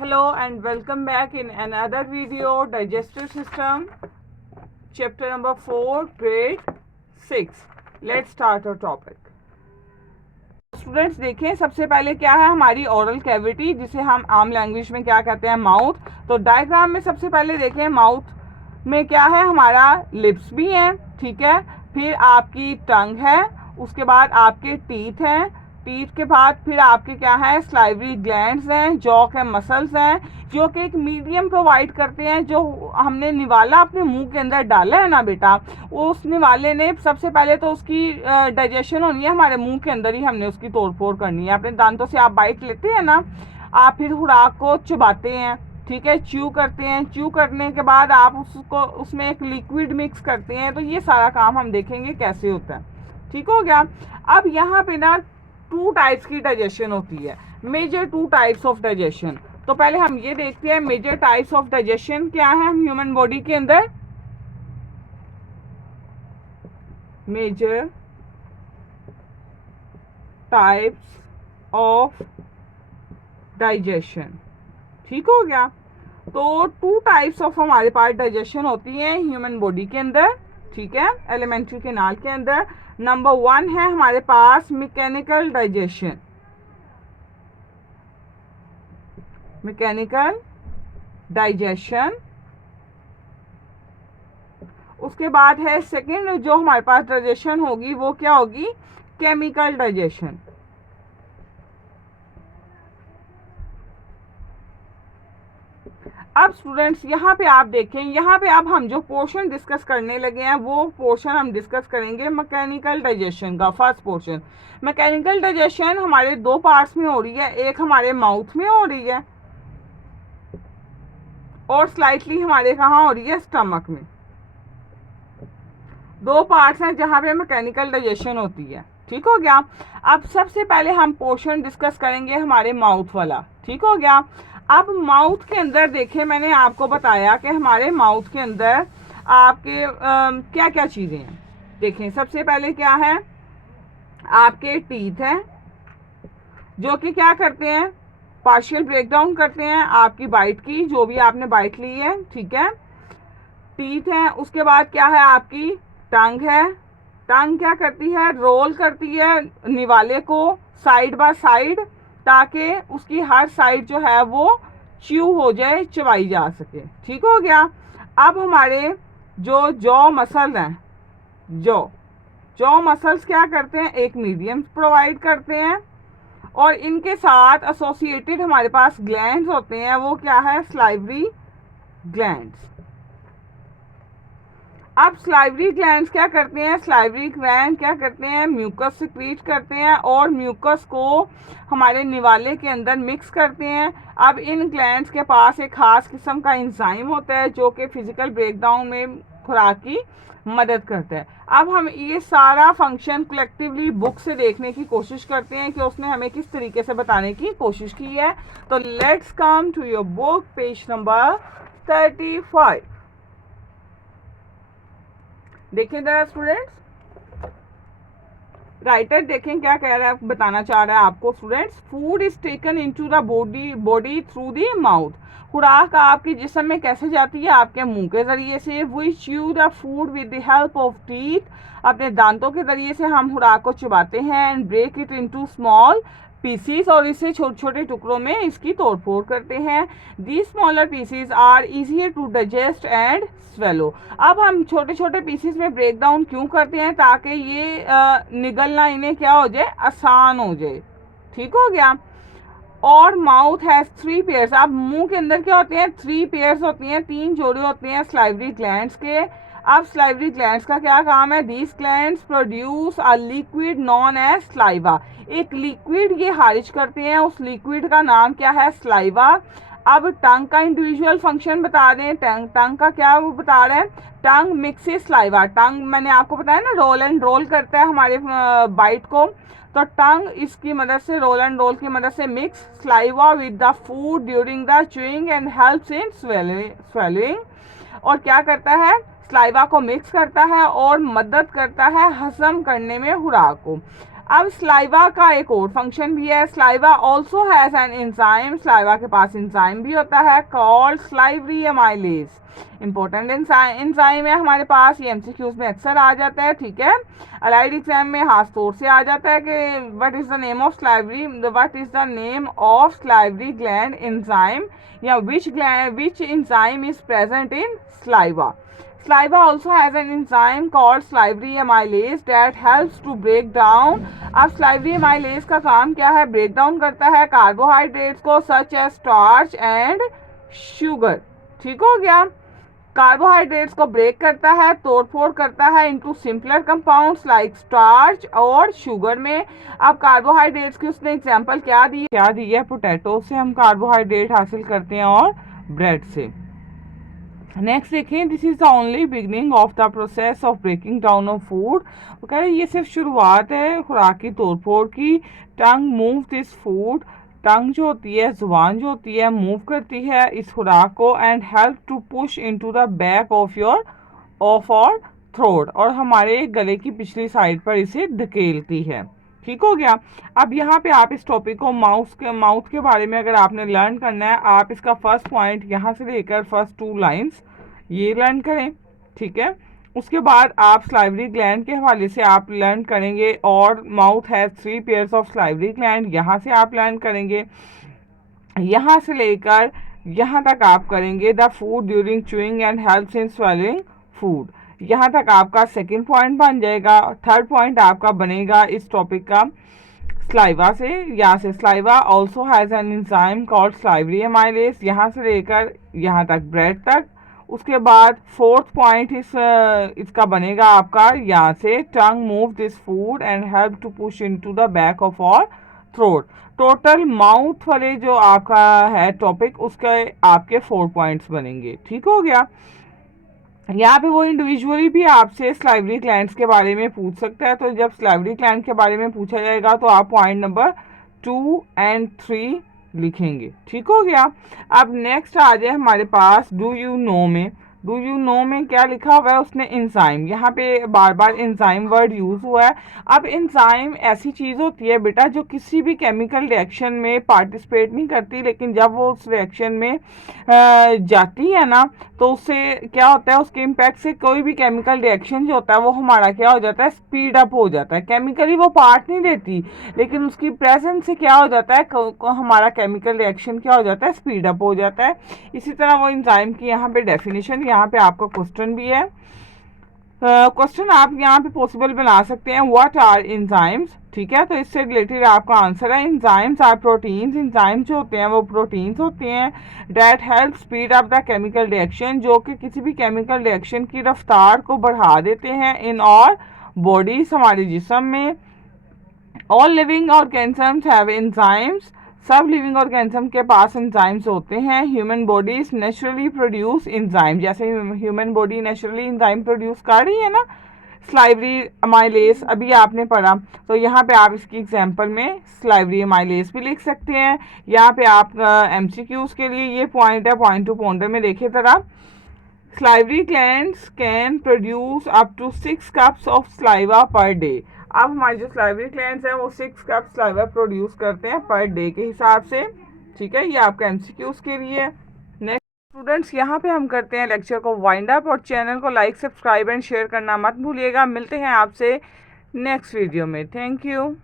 Hello and welcome back in another video, digestive system, chapter number 4, grade 6. Let's start our topic. Students देखें, सबसे पहले क्या है हमारी ओरल कैविटी, जिसे हम आम लैंग्वेज में क्या कहते हैं, माउथ. तो डायग्राम में सबसे पहले देखें माउथ में क्या है, हमारा लिप्स भी हैं, ठीक है, फिर आपकी टंग है, उसके बाद आपके टीथ हैं, टीथ के बाद फिर आपके क्या है, स्लाइवरी ग्लैंड्स हैं, जॉ के मसल्स हैं, जो कि एक मीडियम प्रोवाइड करते हैं. जो हमने निवाला अपने मुंह के अंदर डाला है ना बेटा, उस निवाले ने सबसे पहले तो उसकी डाइजेशन होनी है हमारे मुंह के अंदर ही, हमने उसकी तोड़ फोड़ करनी है. अपने दांतों से आप बाइट लेते हैं ना, आप फिर खुराक को चबाते हैं, ठीक है, च्यू करते हैं. च्यू करने के बाद आप उसको उसमें एक लिक्विड मिक्स करते हैं. तो ये सारा काम हम देखेंगे कैसे होता है. ठीक हो गया. अब यहाँ पे ना 2 टाइप्स की डाइजेशन होती है, मेजर 2 टाइप्स ऑफ डाइजेशन. तो पहले हम ये देखते हैं मेजर टाइप्स ऑफ डाइजेशन क्या है ह्यूमन बॉडी के अंदर. मेजर टाइप्स ऑफ डाइजेशन, ठीक हो गया. तो 2 टाइप्स ऑफ हमारे पास डाइजेशन होती है ह्यूमन बॉडी के अंदर, ठीक है, एलिमेंट्री कैनाल के अंदर. नंबर 1 है हमारे पास मैकेनिकल डाइजेशन. Mechanical digestion. उसके बाद है सेकंड जो हमारे पास डाइजेशन होगी वो क्या होगी, केमिकल डाइजेशन. अब स्टूडेंट्स यहाँ पे आप देखें, यहाँ पे अब हम जो पोर्शन डिस्कस करने लगे हैं वो पोर्शन हम डिस्कस करेंगे मैकेनिकल डाइजेशन का. फर्स्ट पोर्शन मैकेनिकल डाइजेशन हमारे 2 पार्ट्स में हो रही है, एक हमारे माउथ में हो रही है और स्लाइटली हमारे कहाँ हो रही है, स्टमक में. 2 पार्ट्स हैं जहाँ पे मैकेनिकल डाइजेशन होती है. ठीक हो गया. अब सबसे पहले हम पोर्शन डिस्कस करेंगे हमारे माउथ वाला. ठीक हो गया. अब माउथ के अंदर देखें, मैंने आपको बताया कि हमारे माउथ के अंदर आपके क्या क्या चीज़ें हैं. देखें सबसे पहले क्या है, आपके टीथ हैं जो कि क्या करते हैं, पार्शियल ब्रेकडाउन करते हैं आपकी बाइट की, जो भी आपने बाइट ली है, ठीक है, टीथ हैं. उसके बाद क्या है, आपकी टंग है. टंग क्या करती है, रोल करती है निवाले को साइड बाय साइड, ताकि उसकी हर साइड जो है वो च्यू हो जाए, चबाई जा सके. ठीक हो गया. अब हमारे जो जॉ मसल हैं, जॉ मसल्स क्या करते हैं, एक मीडियम प्रोवाइड करते हैं और इनके साथ एसोसिएटेड हमारे पास ग्लैंड्स होते हैं, वो क्या है, स्लाइवरी ग्लैंड्स. अब स्लाइवरी ग्लैंड्स क्या करते हैं, स्लाइवरी ग्लैंड क्या करते हैं, म्यूकस सिक्रीट करते हैं और म्यूकस को हमारे निवाले के अंदर मिक्स करते हैं. अब इन ग्लैंड्स के पास एक खास किस्म का एंजाइम होता है जो कि फिजिकल ब्रेकडाउन में खुराक की मदद करता है. अब हम ये सारा फंक्शन कलेक्टिवली बुक से देखने की कोशिश करते हैं कि उसने हमें किस तरीके से बताने की कोशिश की है. तो let's come to your book, page number 35. देखें जरा स्टूडेंट्स, राइटर देखें क्या कह रहा है, बताना चाह रहा है आपको. Students, food is taken into the body through the mouth. खुराक आपकी जिस्म में कैसे जाती है, आपके मुंह के जरिए से. We chew the food with the help of teeth. अपने दांतों के जरिए से हम खुराक को चबाते हैं. And break it into small pieces, और इसे छोटे छोटे टुकड़ों में इसकी तोड़फोड़ करते हैं. The smaller pieces are easier to digest and swallow. अब हम छोटे छोटे पीसीस में ब्रेक डाउन क्यों करते हैं, ताकि ये निगलना इन्हें क्या हो जाए, आसान हो जाए. ठीक हो गया. और माउथ हैज 3 पेयर्स. अब मुंह के अंदर क्या होते हैं, 3 पेयर्स होती हैं, 3 जोड़े होते हैं स्लाइवरी ग्लैंड्स के. अब स्लाइवरी ग्लैंड्स का क्या काम है, these glands produce a liquid known as saliva. एक लिक्विड ये खारिज करते हैं, उस लिक्विड का नाम क्या है, स्लाइवा. अब टंग का इंडिविजुअल फंक्शन बता दें. टंग का क्या वो बता रहे हैं, टंग मिक्सेस स्लाइवा. टंग मैंने आपको बताया ना, रोल एंड रोल करता है हमारे बाइट को. तो टंग इसकी मदद से, रोल एंड रोल की मदद से, mix saliva with the food during the chewing and helps in swelling. और क्या करता है, स्लाइवा को मिक्स करता है और मदद करता है हजम करने में खुराक को. अब स्लाइवा का एक और फंक्शन भी है, saliva also has an enzyme, saliva के पास एंजाइम भी होता है called salivary amylase. Important enzyme है हमारे पास, ये एमसीक्यूज में अक्सर आ जाता है, ठीक है। अलाइड एग्जाम में खास तौर से आ जाता है कि what is the name of salivary, what is the name of salivary gland enzyme, या which enzyme is present in saliva. Saliva also has an enzyme called salivary amylase that helps to break down. अब salivary amylase का काम क्या है, break down करता है carbohydrates को such as starch and sugar. ठीक हो गया, कार्बोहाइड्रेट्स को ब्रेक करता है, तोड़ फोड़ करता है into simpler compounds like starch और शुगर में। अब कार्बोहाइड्रेट्स की उसने एग्जांपल क्या दी है, पोटैटो से हम कार्बोहाइड्रेट हासिल करते हैं और ब्रेड से। नेक्स्ट देखें, this is the only beginning of the process of breaking down of food. वो कह रहे हैं ये सिर्फ शुरुआत है खुराक की तोड़ फोड़ की। टंग मूव दिस फूड, टंग जो होती है, जुबान जो होती है, मूव करती है इस खुराक को and help to push into the back of our throat, और हमारे गले की पिछली साइड पर इसे धकेलती है। ठीक हो गया। अब यहाँ पे आप इस टॉपिक को माउथ के बारे में अगर आपने लर्न करना है, आप इसका फर्स्ट पॉइंट यहाँ से लेकर फर्स्ट 2 लाइन्स ये लर्न करें, ठीक है। उसके बाद आप स्लाइवरी ग्लैंड के हवाले से आप लर्न करेंगे, और mouth has 3 pairs of salivary gland, यहाँ से आप लर्न करेंगे। यहाँ से लेकर यहाँ तक आप करेंगे the food during chewing and helps in swelling food, यहाँ तक आपका सेकंड पॉइंट बन जाएगा। थर्ड पॉइंट आपका बनेगा इस टॉपिक का स्लाइवा से, यहाँ से saliva also has an enzyme called salivary amylase, यहाँ से लेकर यहाँ तक ब्रेड तक। उसके बाद फोर्थ पॉइंट इसका बनेगा आपका यहाँ से tongue move this food and help to push into the back of our throat. Total mouth वाले जो आपका है टॉपिक, उसके आपके 4 पॉइंट्स बनेंगे। ठीक हो गया। यहाँ पे वो इंडिविजुअली भी आपसे स्लाइवरी ग्लैंड्स के बारे में पूछ सकता है, तो जब स्लाइवरी ग्लैंड के बारे में पूछा जाएगा तो आप पॉइंट नंबर 2 और 3 लिखेंगे। ठीक हो गया। अब नेक्स्ट आ जाए हमारे पास डू यू नो में। डू यू नो में क्या लिखा हुआ है उसने, एंजाइम, यहाँ पे बार बार एंजाइम वर्ड यूज हुआ है। अब एंजाइम ऐसी चीज़ होती है बेटा जो किसी भी केमिकल रिएक्शन में पार्टिसिपेट नहीं करती, लेकिन जब वो उस रिएक्शन में जाती है ना, तो उससे क्या होता है, उसके इम्पैक्ट से कोई भी केमिकल रिएक्शन जो होता है वो हमारा क्या हो जाता है, स्पीड अप हो जाता है। केमिकली वो पार्ट नहीं देती, लेकिन उसकी प्रेजेंस से क्या हो जाता है, हमारा केमिकल रिएक्शन क्या हो जाता है, स्पीड अप हो जाता है। इसी तरह वो एंजाइम की यहाँ पे डेफिनेशन, यहाँ पे आपका क्वेश्चन भी है। क्वेश्चन आप यहाँ पे पॉसिबल बना सकते हैं, व्हाट आर एंजाइम्स, ठीक है। तो इससे रिलेटेड आपका आंसर है एंजाइम्स आर प्रोटीन्स, एंजाइम्स जो होते हैं वो प्रोटीन्स होते हैं that help speed up the chemical reaction, जो कि किसी भी केमिकल रिएक्शन की रफ्तार को बढ़ा देते हैं इन और बॉडीज, हमारे जिस्म में। All living organisms have enzymes, सब लिविंग ऑर्गेनिज्म के पास एंजाइम्स होते हैं। Human bodies naturally produce enzyme, जैसे human body naturally enzyme produce कर रही है ना, स्लाइवरी एमाइलेज अभी आपने पढ़ा, तो यहाँ पे आप इसकी एग्जांपल में स्लाइवरी एमाइलेज भी लिख सकते हैं। यहाँ पे आप एमसीक्यूज के लिए ये पॉइंट है, पॉइंट टू पॉइंटर में देखिए तरह, salivary glands can produce up to 6 cups of saliva per day. अब हमारे जो स्लाइवरी ग्लैंड्स हैं वो 6 कप स्लाइवा प्रोड्यूस करते हैं पर डे के हिसाब से। ठीक है, ये आपका एमसीक्यूज के लिए। नेक्स्ट स्टूडेंट्स, यहाँ पे हम करते हैं लेक्चर को वाइंड अप, और चैनल को लाइक, सब्सक्राइब एंड शेयर करना मत भूलिएगा। मिलते हैं आपसे नेक्स्ट वीडियो में। Thank you.